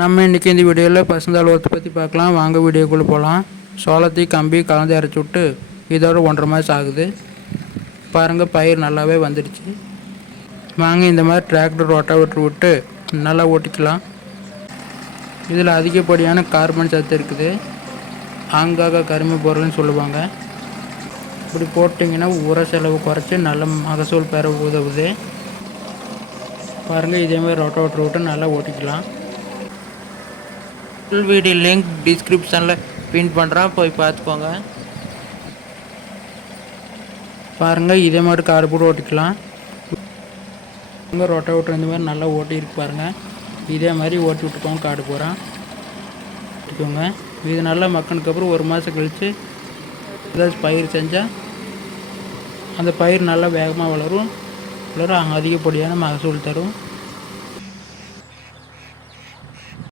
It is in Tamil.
நம்ம இன்றைக்கி இந்த வீடியோவில் பசுந்தாள் உரத்தை பற்றி பார்க்கலாம். வாங்க வீடியோக்குள்ளே போகலாம் சோளத்தையும் கம்பி கலந்து அரைச்சி விட்டு இதோட ஒன்றரை மாதம் ஆகுது. பாருங்கள் பயிர் நல்லாவே வந்துடுச்சு. வாங்க இந்த மாதிரி டிராக்டர் ரொட்டாவேட்டர் விட்டு நல்லா ஓட்டிக்கலாம். இதில் அதிகப்படியான கார்பன் சத்து இருக்குது. ஆங்காக கருமை பொருள்னு சொல்லுவாங்க. இப்படி போட்டிங்கன்னா உர செலவு குறைச்சி நல்ல மகசூல் பெற உதவுது. பாருங்கள் இதே மாதிரி ரொட்டாவேட்டர் விட்டு நல்லா ஓட்டிக்கலாம். ஃபுல் வீடியோ லிங்க் டிஸ்கிரிப்ஷனில் பின் பண்ணுறான் போய் பார்த்துக்கோங்க. பாருங்கள் இதே மாதிரி கார் போட்டு ஓட்டிக்கலாம். ரொட்டை ரொட்டாவேட்டர் இந்த மாதிரி நல்லா ஓட்டியிருக்கு பாருங்கள் இதே மாதிரி ஓட்டி விட்டுக்கோங்க காடு போகிறான் ஓட்டிக்கோங்க இது நல்லா மக்கனுக்கு அப்புறம் ஒரு மாதம் கழித்து ஏதாச்சும் பயிர் செஞ்சால் அந்த பயிர் நல்லா வேகமாக வளரும். வளரும் அதிகப்படியான மகசூல் தரும்.